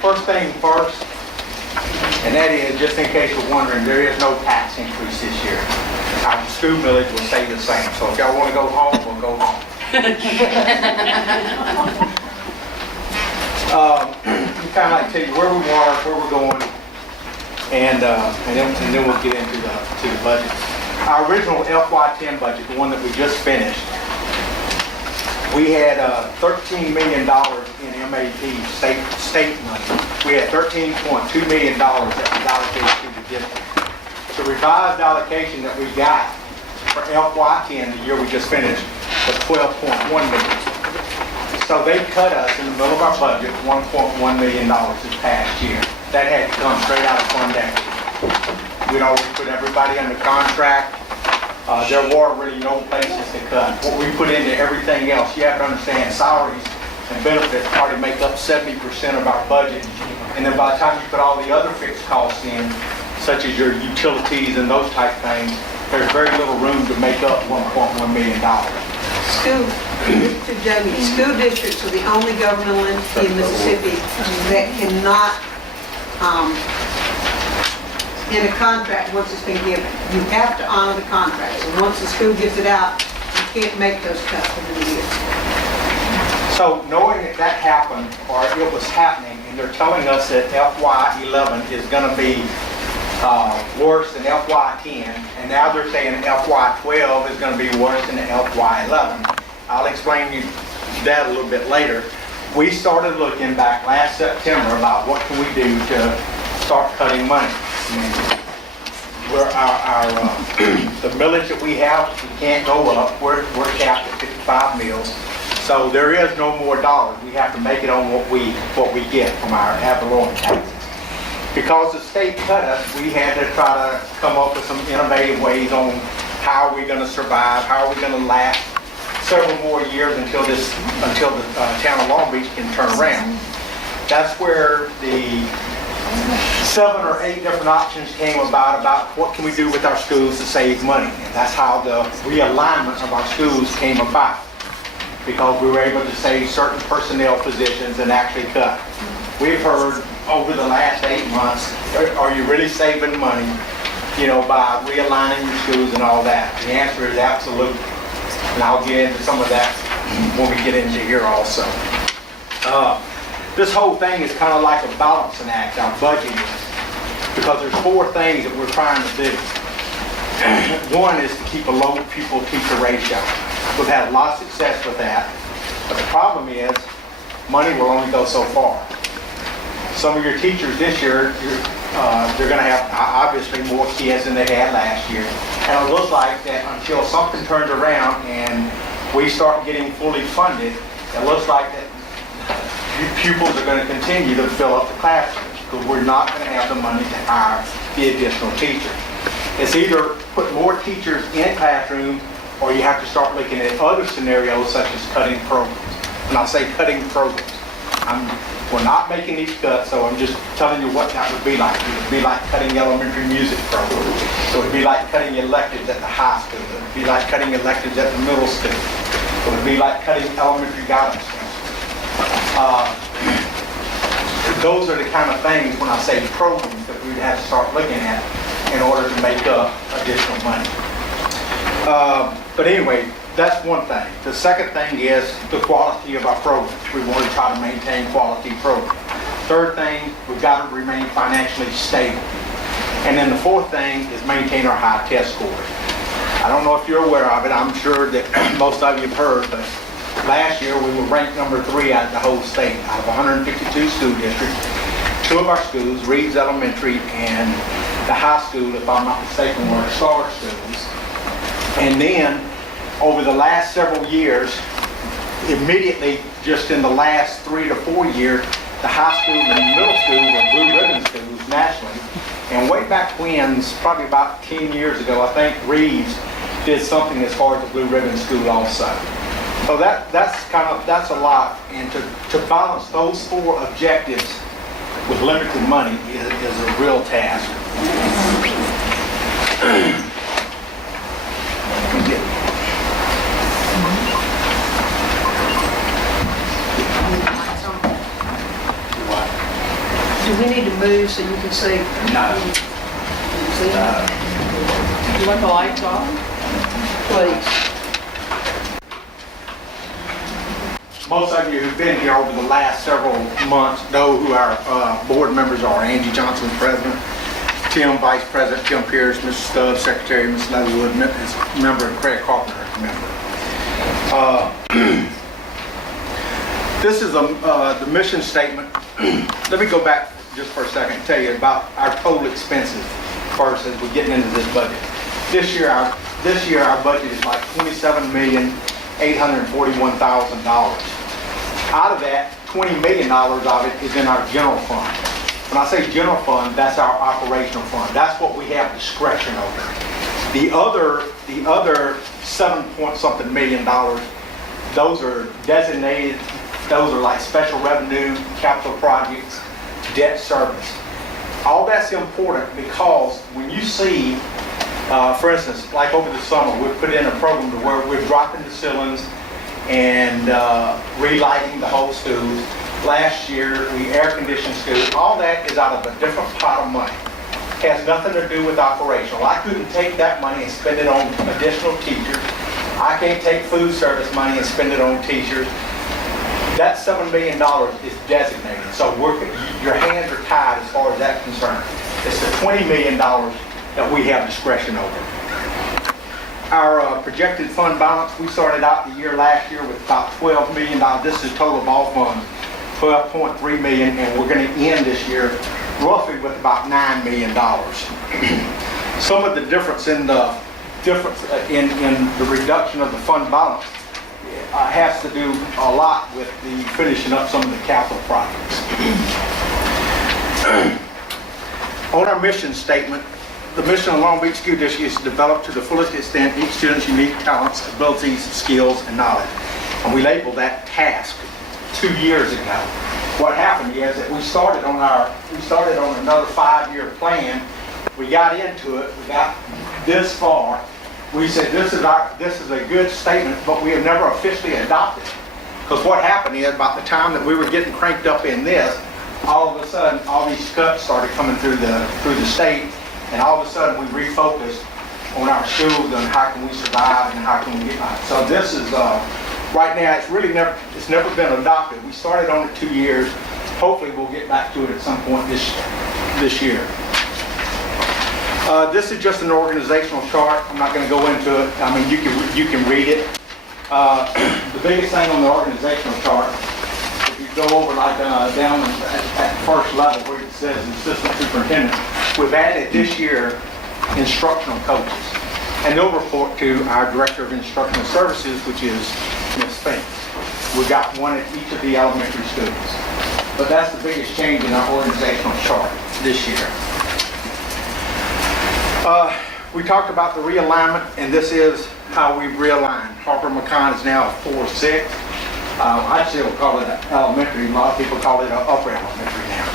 First thing first, and that is, just in case you're wondering, there is no tax increase this year. Our school millage will stay the same. So if y'all want to go home, we'll go home. Kind of like tell you where we are, where we're going, and then we'll get into the budget. Our original FY10 budget, the one that we just finished, we had $13 million in MAP state money. We had $13.2 million that was allocated to the district. The revised allocation that we got for FY10, the year we just finished, was $12.1 million. So they cut us in the middle of our budget $1.1 million this past year. That had to come straight out of fund equity. We'd already put everybody under contract. There were really no places to cut. What we put into everything else, you have to understand, salaries and benefits already make up 70% of our budget. And then by the time you put all the other fixed costs in, such as your utilities and those type things, there's very little room to make up $1.1 million. School districts are the only governmental entity in Mississippi that cannot, in a contract, once it's been given, you have to honor the contract. So once the school gives it out, you can't make those cuts within a year. So knowing that that happened, or it was happening, and they're telling us that FY11 is going to be worse than FY10, and now they're saying FY12 is going to be worse than FY11. I'll explain you that a little bit later. We started looking back last September about what can we do to start cutting money. The millage that we have, we can't go up. We're capped at 55 mills. So there is no more dollars. We have to make it on what we get from our ad valorem taxes. Because the state cut us, we had to try to come up with some innovative ways on how are we going to survive, how are we going to last several more years until the town of Long Beach can turn around. That's where the 7 or 8 different options came about what can we do with our schools to save money. And that's how the realignment of our schools came about. Because we were able to save certain personnel positions and actually cut. We've heard over the last 8 months, are you really saving money, by realigning your schools and all that? The answer is absolutely. And I'll get into some of that when we get into here also. This whole thing is kind of like a balancing act, our budget is, because there's 4 things that we're trying to do. One is to keep a low pupil-teacher ratio. We've had a lot of success with that, but the problem is money will only go so far. Some of your teachers this year, they're going to have obviously more kids than they had last year. And it looks like that until something turns around and we start getting fully funded, it looks like that pupils are going to continue to fill up the classrooms because we're not going to have the money to hire the additional teachers. It's either put more teachers in classrooms or you have to start looking at other scenarios such as cutting programs. When I say cutting programs, we're not making these cuts, so I'm just telling you what that would be like. It would be like cutting elementary music programs. It would be like cutting electives at the high school. It would be like cutting electives at the middle school. It would be like cutting elementary guidance counselors. Those are the kind of things, when I say programs, that we would have to start looking at in order to make up additional money. But anyway, that's one thing. The second thing is the quality of our programs. We want to try to maintain quality programs. Third thing, we've got to remain financially stable. And then the fourth thing is maintain our high test scores. I don't know if you're aware of it. I'm sure that most of you have heard, but last year we were ranked number 3 out of the whole state. Out of 152 school districts, 2 of our schools, Reeves Elementary and the high school, if I'm not mistaken, were star schools. And then over the last several years, immediately just in the last 3 to 4 years, the high school and the middle school were blue ribbon schools nationally. And way back when, probably about 10 years ago, I think Reeves did something as far as the blue ribbon school also. So that's a lot. And to balance those 4 objectives with limited money is a real task. move so you can see? No. See? You want the lights off? Please. Most of you who've been here over the last several months know who our board members are. Angie Johnson, President. Tim, Vice President. Tim Pierce, Mr. Stubbs, Secretary, Ms. Leatherwood, member, and Craig Carpenter, member. This is the mission statement. Let me go back just for a second and tell you about our total expenses first as we're getting into this budget. This year our budget is like $27,841,000. Out of that, $20 million of it is in our general fund. When I say general fund, that's our operational fund. That's what we have discretion over. The other 7-point-something million dollars, those are designated, those are like special revenue, capital projects, debt service. All that's important because when you see, for instance, like over the summer, we've put in a program to where we're dropping the ceilings and relighting the whole schools. Last year, we air-conditioned schools. All that is out of a different pot of money. It has nothing to do with operational. I couldn't take that money and spend it on additional teachers. I can't take food service money and spend it on teachers. That $7 million is designated, so your hands are tied as far as that's concerned. It's the $20 million that we have discretion over. Our projected fund balance, we started out the year last year with about $12 million. This is total of all funds, $12.3 million, and we're going to end this year roughly with about $9 million. Some of the difference in the reduction of the fund balance has to do a lot with the finishing up some of the capital projects. On our mission statement, the mission of Long Beach School District is to develop to the fullest extent each student's unique talents, abilities, skills, and knowledge. And we labeled that task 2 years ago. What happened is that we started on another 5-year plan. We got into it, we got this far. We said this is a good statement, but we have never officially adopted it. Because what happened is about the time that we were getting cranked up in this, all of a sudden all these cuts started coming through the state, and all of a sudden we refocused on our schools and how can we survive and how can we get by. So this is right now it's never been adopted. We started on it 2 years. Hopefully we'll get back to it at some point this year. This is just an organizational chart. I'm not going to go into it. I mean, you can read it. The biggest thing on the organizational chart, if you go over like down at the first level where it says assistant superintendent, we've added this year instructional coaches, and they'll report to our director of instructional services, which is Ms. Spence. We've got one at each of the elementary schools, but that's the biggest change in our organizational chart this year. We talked about the realignment, and this is how we've realigned. Harper McCon is now a 4-6. I still call it elementary. A lot of people call it upper elementary now.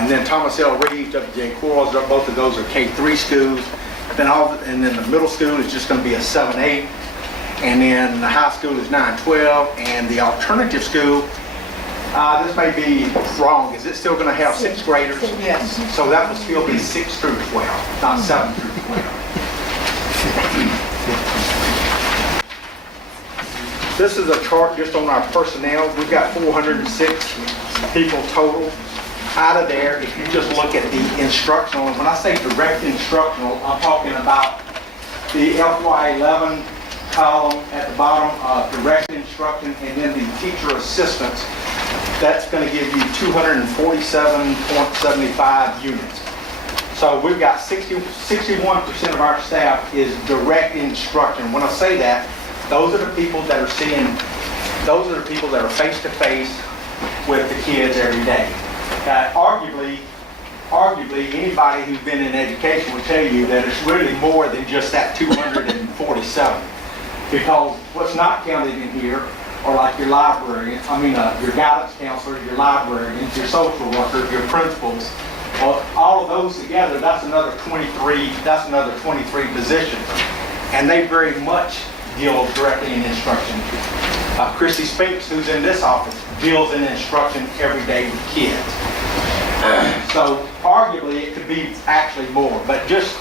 And then Thomas L. Reeves, W.J. Quarles, both of those are K-3 schools. And then the middle school is just going to be a 7-8. And then the high school is 9-12. And the alternative school, this may be wrong. Is it still going to have 6th graders? Yes. So that will still be 6 through 12, not 7 through 12. This is a chart just on our personnel. We've got 406 people total. Out of there, if you just look at the instructional, and when I say direct instructional, I'm talking about the FY11 column at the bottom, direct instruction, and then the teacher assistants. That's going to give you 247.75 units. So we've got 61% of our staff is direct instruction. When I say that, those are the people that are face-to-face with the kids every day. Arguably, anybody who's been in education will tell you that it's really more than just that 247. Because what's not counted in here are like your librarians, your guidance counselors, your librarians, your social workers, your principals. Well, all of those together, that's another 23 positions. And they very much deal directly in instruction. Christy Spinks, who's in this office, deals in instruction every day with kids. So arguably, it could be actually more, but just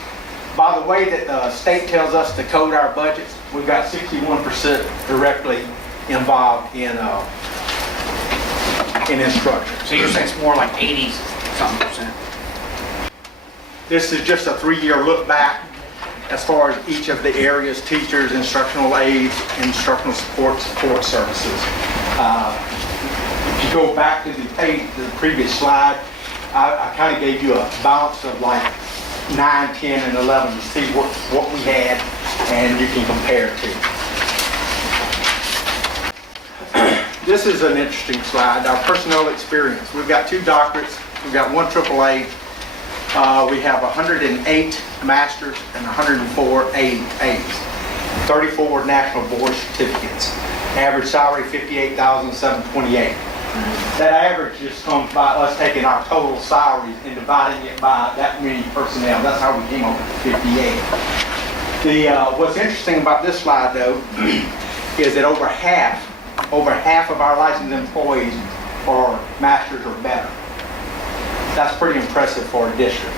by the way that the state tells us to code our budgets, we've got 61% directly involved in instruction. So you're saying it's more like 80-something%? This is just a 3-year look back as far as each of the areas: teachers, instructional aides, instructional support services. If you go back to the page, the previous slide, I kind of gave you a balance of like 9, 10, and 11 to see what we had, and you can compare it to. This is an interesting slide, our personnel experience. We've got 2 doctorates, we've got 1 AAA, we have 108 masters and 104 A's, 34 national board certificates. Average salary $58,728. That average just comes by us taking our total salaries and dividing it by that many personnel. That's how we came up with the 58. What's interesting about this slide, though, is that over half of our licensed employees are masters or better. That's pretty impressive for a district.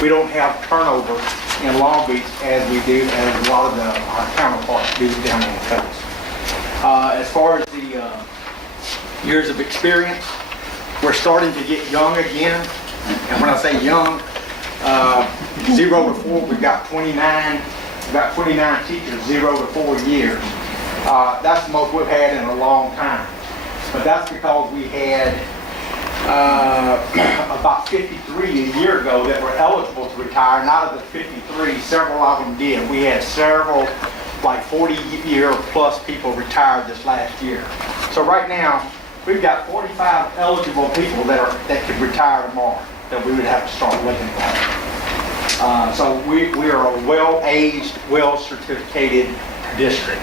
We don't have turnover in Long Beach as we do, as a lot of our counterparts do down on the coast. As far as the years of experience, we're starting to get young again. And when I say young, 0 to 4, we've got 29. We've got 29 teachers, 0 to 4 years. That's the most we've had in a long time. But that's because we had about 53 a year ago that were eligible to retire. And out of the 53, several of them did. We had several, like 40-year plus people retired this last year. So right now, we've got 45 eligible people that could retire tomorrow that we would have to start looking for. So we are a well-aged, well-certificated district.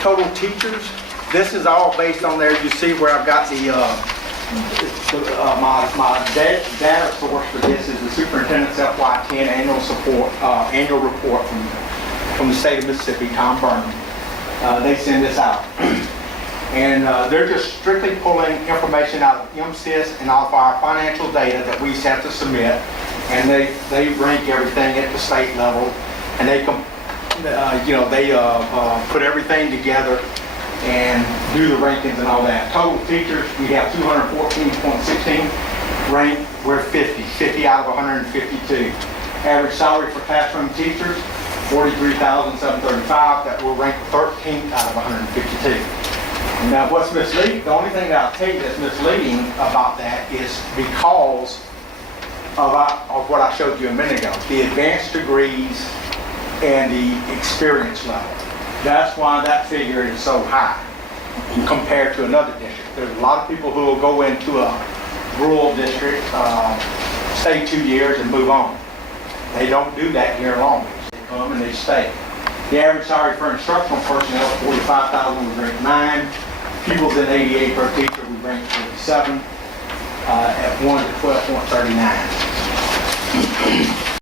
Total teachers, this is all based on there. You see where I've got my data source for this is the superintendent's FY10 annual report from the state of Mississippi, Tom Burnham. They send this out. And they're just strictly pulling information out of MSIS and off our financial data that we have to submit. And they rank everything at the state level. And they put everything together and do the rankings and all that. Total teachers, we have 214.16 ranked. We're 50 out of 152. Average salary for classroom teachers, $43,735. That will rank 13th out of 152. Now, what's misleading? The only thing that I'll tell you that's misleading about that is because of what I showed you a minute ago, the advanced degrees and the experience level. That's why that figure is so high compared to another district. There's a lot of people who will go into a rural district, stay 2 years and move on. They don't do that here in Long Beach. They come and they stay. The average salary for instructional personnel is $45,000, we rank 9. Pupils in 88 per teacher, we rank 47. At 1 to 12.39.